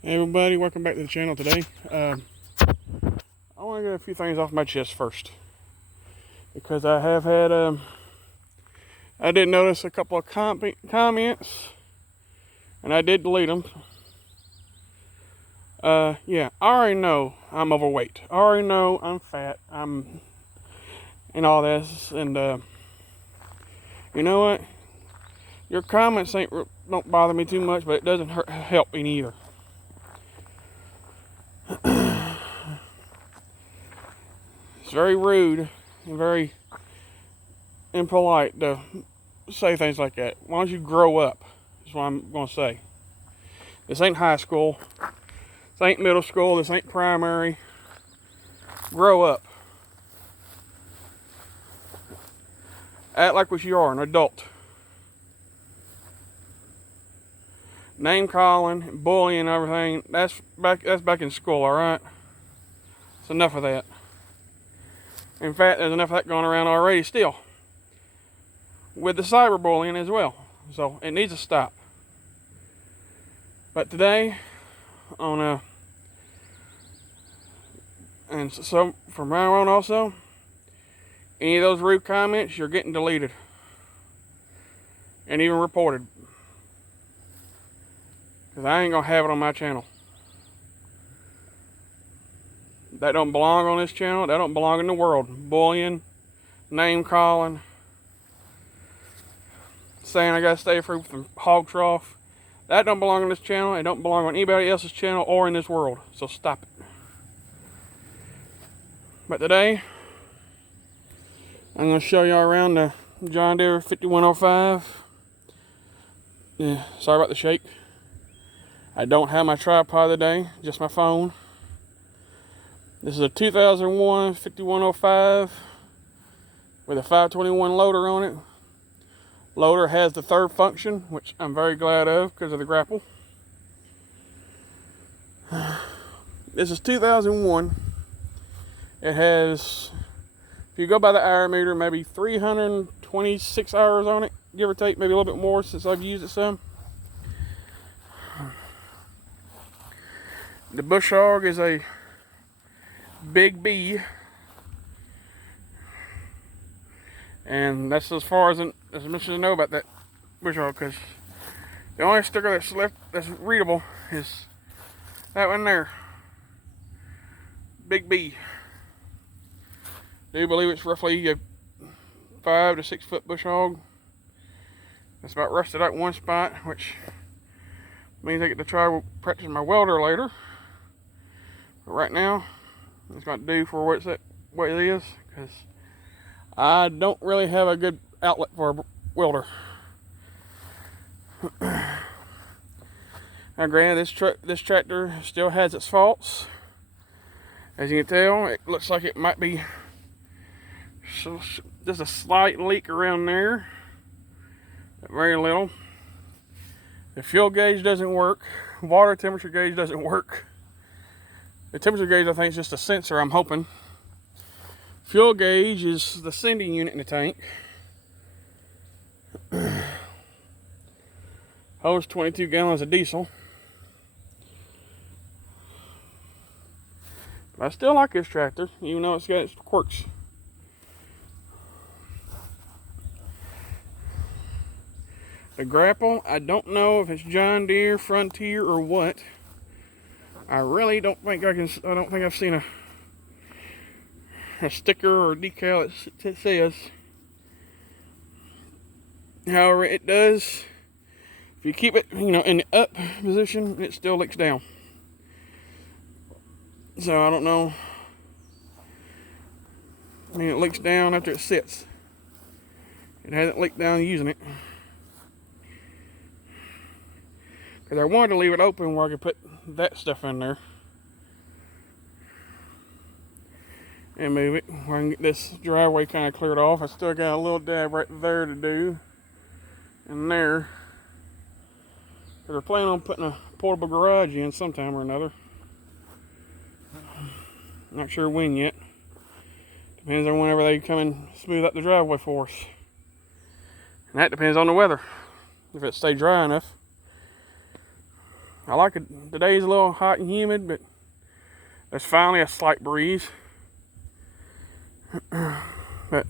Hey everybody, welcome back to the channel today. I want to get a few things off my chest first, because I have had, I did notice a couple of comments, and I did delete them. Yeah, I already know I'm overweight. I already know I'm fat. And all this, and you know what? Your comments don't bother me too much, but it doesn't help me either. It's very rude and very impolite to say things like that. Why don't you grow up? Is what I'm going to say. This ain't high school. This ain't middle school. This ain't primary. Grow up. Act like what you are, an adult. Name calling, bullying, everything. That's back in school, all right? It's enough of that. In fact, there's enough of that going around already still, with the cyberbullying as well. So it needs to stop. But today, and so from now on also, any of those rude comments, you're getting deleted and even reported, because I ain't gonna have it on my channel. That don't belong on this channel. That don't belong in the world. Bullying, name calling, saying I gotta stay free from hog trough. That don't belong on this channel. It don't belong on anybody else's channel or in this world. So stop it. But today, I'm gonna show y'all around the John Deere 5105. Yeah, sorry about the shake. I don't have my tripod today, just my phone. This is a 2001 5105 with a 521 loader on it. Loader has the third function, which I'm very glad of because of the grapple. This is 2001. It has, if you go by the hour meter, maybe 326 hours on it, give or take, maybe a little bit more since I've used it some. The bush hog is a Big B, and that's as far as much as I know about that bush hog, because the only sticker that's left that's readable is that one there, Big B. I do believe it's roughly a 5 to 6 foot bush hog. It's about rusted out one spot, which means I get to try practicing my welder later. But right now, it's going to do for what it is, because I don't really have a good outlet for a welder. Now granted, this tractor still has its faults. As you can tell, it looks like it might be just a slight leak around there, but very little. The fuel gauge doesn't work. Water temperature gauge doesn't work. The temperature gauge, I think, is just a sensor, I'm hoping. Fuel gauge is the sending unit in the tank. Holds 22 gallons of diesel. But I still like this tractor, even though it's got its quirks. The grapple, I don't know if it's John Deere, Frontier, or what. I really don't think I don't think I've seen a sticker or decal that says. However, it does. If you keep it, in the up position, it still leaks down. So I don't know. I mean, it leaks down after it sits. It hasn't leaked down using it. Because I wanted to leave it open where I could put that stuff in there and move it where I can get this driveway kind of cleared off. I still got a little dab right there to do, and there, because we're planning on putting a portable garage in sometime or another. Not sure when yet. Depends on whenever they come and smooth out the driveway for us, and that depends on the weather. If it stays dry enough, I like it. Today's a little hot and humid, but there's finally a slight breeze. But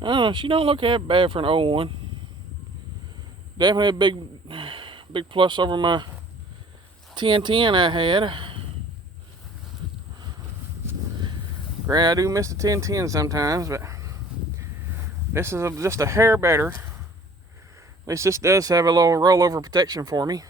I don't know, she don't look that bad for an old one. Definitely a big plus over my 1010 I had. Granted, I do miss the 1010 sometimes, but this is just a hair better. At least this does have a little rollover protection for me.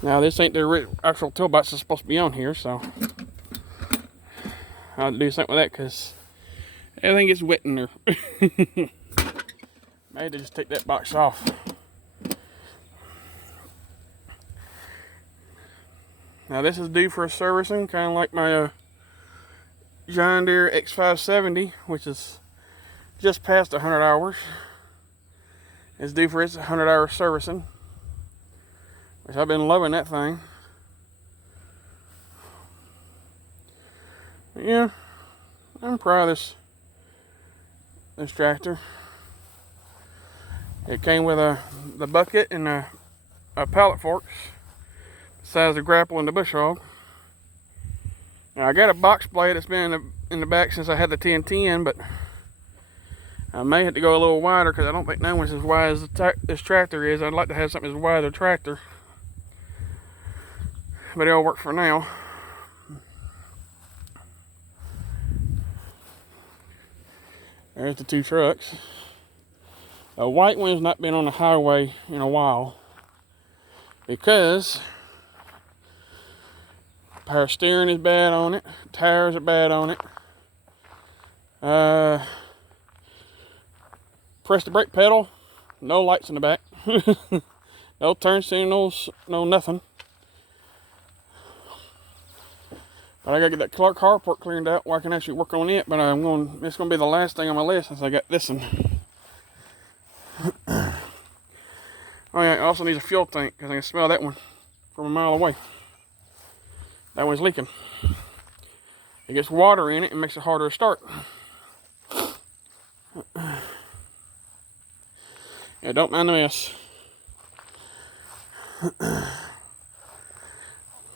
Now this ain't the actual toolbox that's supposed to be on here, so I'll have to do something with that because everything gets wet in there. I had to just take that box off. Now this is due for a servicing, kind of like my John Deere X570, which is just past 100 hours. It's due for its 100-hour servicing, which I've been loving that thing. But yeah, I'm proud of this tractor. It came with the bucket and a pallet forks, besides the grapple and the bush hog. Now I got a box blade that's been in the back since I had the 1010, but I may have to go a little wider because I don't think that one's as wide as this tractor is. I'd like to have something as wide as a tractor, but it'll work for now. There's the two trucks. The white one's not been on the highway in a while because power steering is bad on it, tires are bad on it. Press the brake pedal, no lights in the back. No turn signals, no nothing. But I gotta get that Clark carport cleaned out where I can actually work on it. But it's gonna be the last thing on my list since I got this one. Oh yeah, it also needs a fuel tank because I can smell that one from a mile away. That one's leaking. It gets water in it and makes it harder to start. Yeah, don't mind the mess.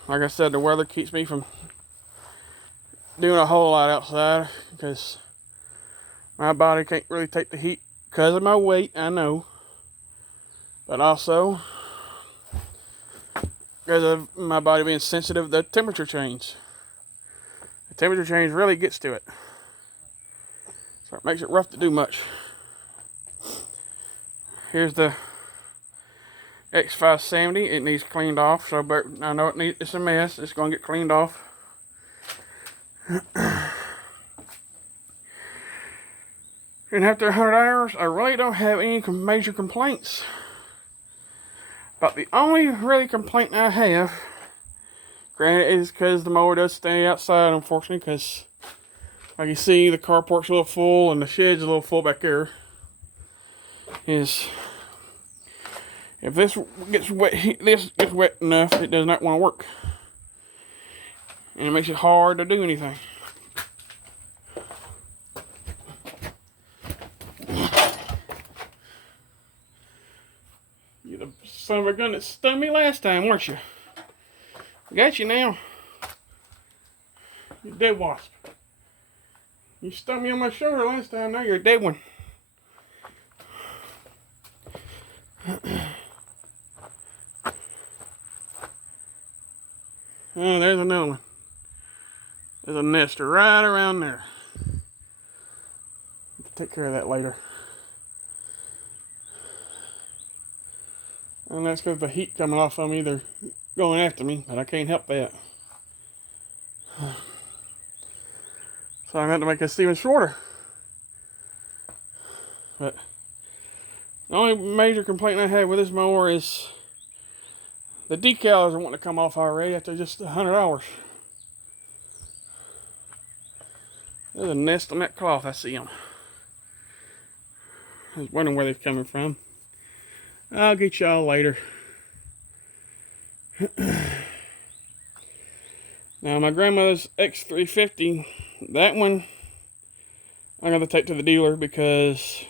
Like I said, the weather keeps me from doing a whole lot outside because my body can't really take the heat because of my weight, I know. But also because of my body being sensitive to the temperature change. The temperature change really gets to it. So it makes it rough to do much. Here's the X570. It needs cleaned off. So I know it's a mess. It's going to get cleaned off. And after 100 hours, I really don't have any major complaints. But the only really complaint I have, granted, is because the mower does stay outside, unfortunately, because like you see, the carport's a little full and the shed's a little full back there. Is if this gets wet enough, it does not want to work, and it makes it hard to do anything. You the son of a gun that stung me last time, weren't you? Got you now. You dead wasp. You stung me on my shoulder last time, now you're a dead one. Oh, there's another one. There's a nest right around there. Take care of that later. And that's because the heat coming off of me, they're going after me, but I can't help that. So I'm going to make this even shorter. But the only major complaint I have with this mower is the decals are wanting to come off already after just 100 hours. There's a nest on that cloth, I see them. I was wondering where they're coming from. I'll get y'all later. Now my grandmother's X350, that one I'm going to take to the dealer because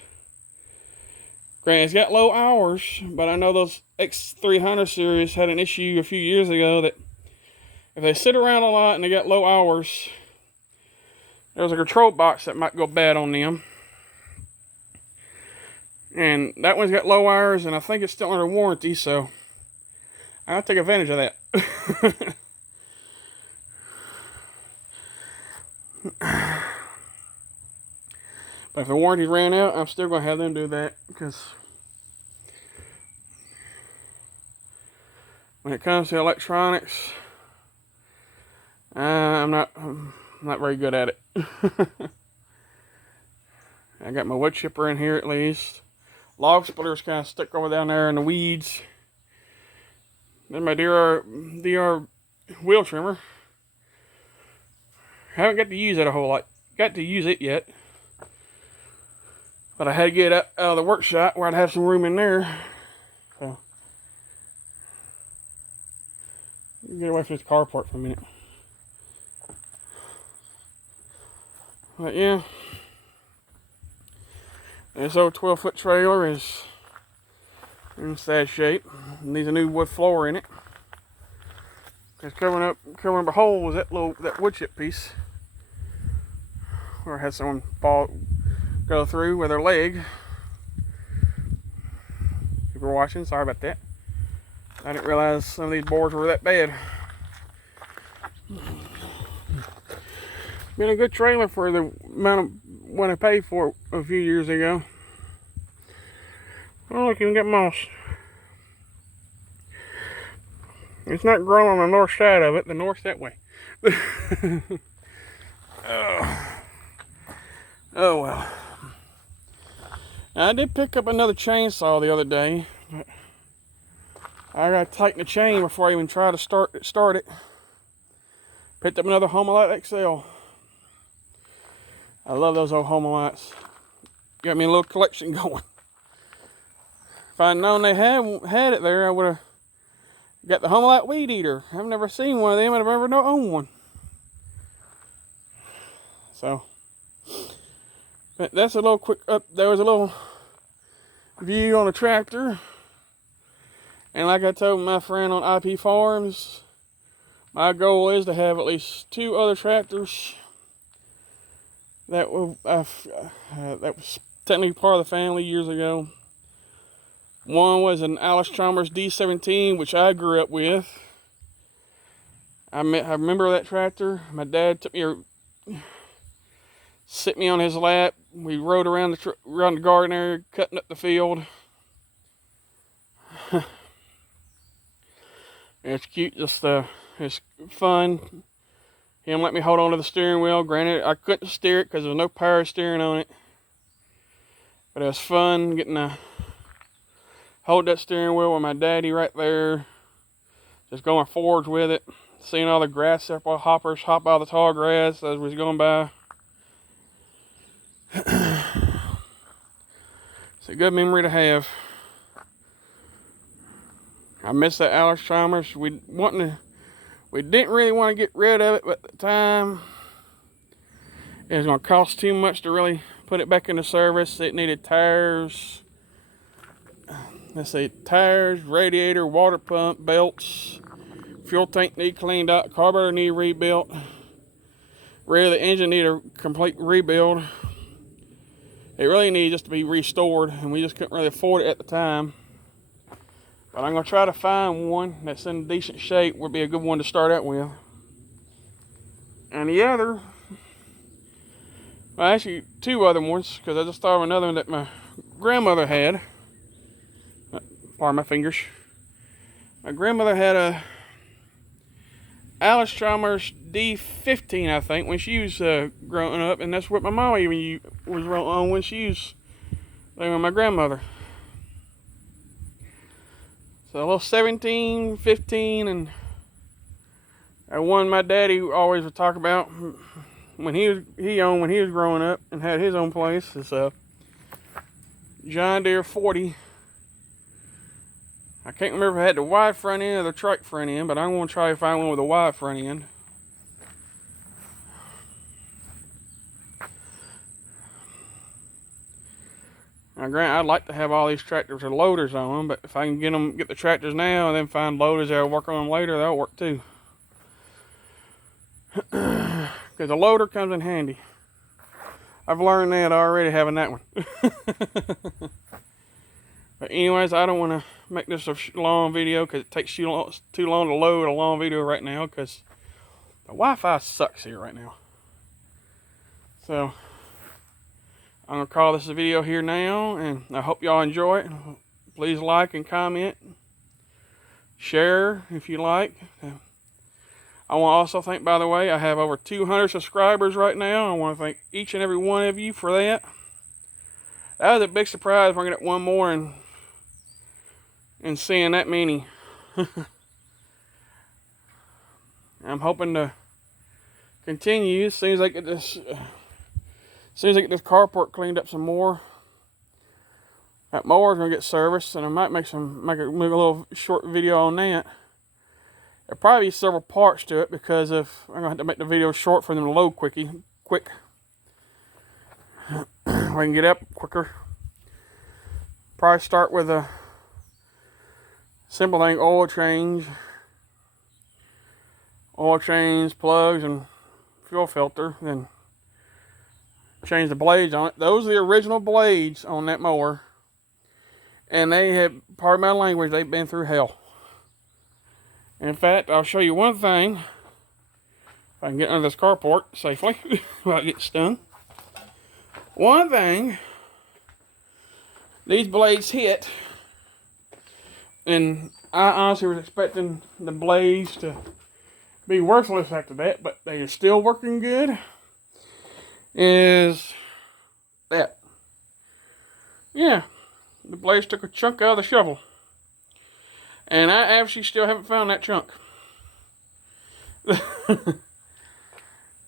Granted, it's got low hours, but I know those X300 series had an issue a few years ago that if they sit around a lot and they got low hours, there's a control box that might go bad on them. And that one's got low hours, and I think it's still under warranty, so I'll take advantage of that. But if the warranty ran out, I'm still going to have them do that, because when it comes to electronics, I'm not very good at it. I got my wood chipper in here at least. Log splitter's kind of stuck over down there in the weeds. Then my Deere wheel trimmer. Haven't got to use it a whole lot. Got to use it yet. But I had to get it out of the workshop where I'd have some room in there. So, get away from this carport for a minute. But yeah, this old 12-foot trailer is in sad shape. It needs a new wood floor in it. It's covering up a hole was that wood chip piece where I had someone go through with their leg. If you're watching, sorry about that. I didn't realize some of these boards were that bad. Been a good trailer for the amount of what I paid for it a few years ago. Oh, look, you can get moss. It's not growing on the north side of it. The north's that way. Oh well. Now, I did pick up another chainsaw the other day, but I gotta tighten the chain before I even try to start it. Picked up another Homelite XL. I love those old Homelites. Got me a little collection going. If I'd known they had it there, I would have got the Homelite Weed Eater. I've never seen one of them, and I've never owned one. So, but that's a little quick up. There was a little view on a tractor, and like I told my friend on IP Farms, my goal is to have at least 2 other tractors that was technically part of the family years ago. One was an Alice Chalmers D17, which I grew up with. I remember that tractor. My dad sit me on his lap. We rode around the garden area, cutting up the field. It's cute, just it's fun. Him let me hold on to the steering wheel. Granted, I couldn't steer it because there was no power steering on it. But it was fun getting to hold that steering wheel with my daddy right there. Just going forward with it. Seeing all the grass hoppers hop out of the tall grass as we was going by. It's a good memory to have. I miss that Alice Chalmers. We didn't really want to get rid of it, but at the time it was going to cost too much to really put it back into service. It needed tires. Let's see, tires, radiator, water pump, belts, fuel tank need cleaned out, carburetor need rebuilt. Really, the engine need a complete rebuild. It really needed just to be restored, and we just couldn't really afford it at the time. But I'm going to try to find one that's in decent shape. Would be a good one to start out with. And the other, well, actually 2 other ones, because I just thought of another one that my grandmother had. Pardon my fingers. My grandmother had a Alice Chalmers D15, I think, when she was growing up, and that's what my mom even was on when she was living with my grandmother. So a little 17, 15, and one my daddy always would talk about when he was growing up and had his own place is John Deere 40. I can't remember if it had the wide front end or the trike front end, but I'm going to try to find one with a wide front end. Now, granted, I'd like to have all these tractors with loaders on them, but if I can get the tractors now and then find loaders that'll work on them later, that'll work too. Because a loader comes in handy. I've learned that already having that one. But anyways, I don't want to make this a long video because it takes too long to load a long video right now because the Wi-Fi sucks here right now. So I'm going to call this a video here now, and I hope y'all enjoy it. Please like and comment. Share if you like. I want to also thank, by the way, I have over 200 subscribers right now. I want to thank each and every one of you for that. That was a big surprise when I get one more and seeing that many. I'm hoping to continue as soon as I get this carport cleaned up some more. That mower's gonna get serviced, and I might make a little short video on that. There'll probably be several parts to it because I'm gonna have to make the video short for them to load quick. We can get up quicker. Probably start with a simple thing: oil change, plugs, and fuel filter. Then change the blades on it. Those are the original blades on that mower, and they have, pardon my language, they've been through hell. In fact, I'll show you one thing. If I can get under this carport safely without getting stung. One thing, these blades hit, and I honestly was expecting the blades to be worthless after that, but they are still working good. Is that? Yeah, the blades took a chunk out of the shovel. And I actually still haven't found that chunk. But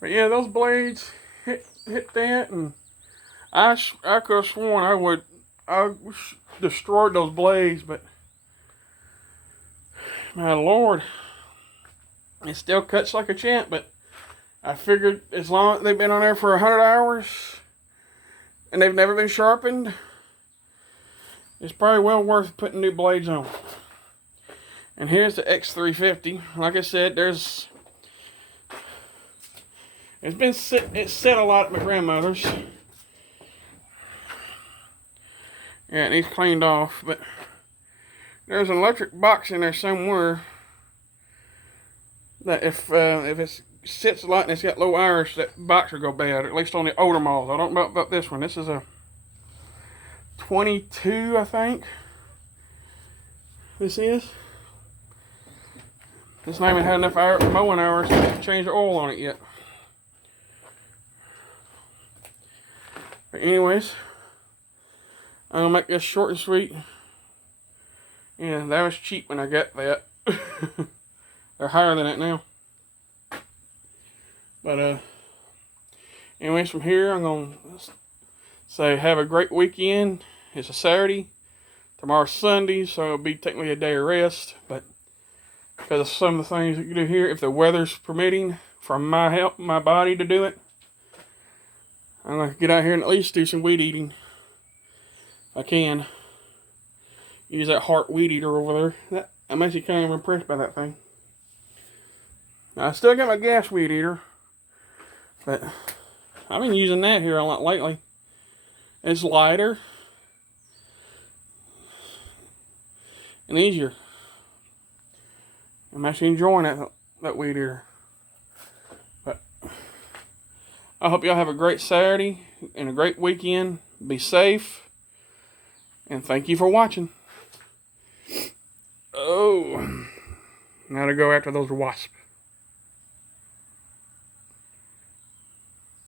yeah, those blades hit that, and I could have sworn I destroyed those blades, but my Lord, it still cuts like a champ. But I figured as long as they've been on there for 100 hours and they've never been sharpened, it's probably well worth putting new blades on. And here's the X350. Like I said, it's set a lot at my grandmother's. Yeah, it needs cleaned off, but there's an electric box in there somewhere that if it sits a lot and it's got low hours, that box will go bad, at least on the older models. I don't know about this one. This is a 22, I think. This not even had enough mowing hours to change the oil on it yet. But anyways, I'm gonna make this short and sweet. Yeah, that was cheap when I got that. They're higher than that now. But anyways, from here I'm gonna say have a great weekend. It's a Saturday. Tomorrow's Sunday, so it'll be technically a day of rest, but because of some of the things that you do here, if the weather's permitting for my body to do it, I'm going to get out here and at least do some weed eating. If I can. Use that Heart weed eater over there. I'm actually kind of impressed by that thing. Now, I still got my gas weed eater, but I've been using that here a lot lately. It's lighter and easier. I'm actually enjoying that weed eater. But I hope y'all have a great Saturday and a great weekend. Be safe. And thank you for watching. Oh, now to go after those wasps.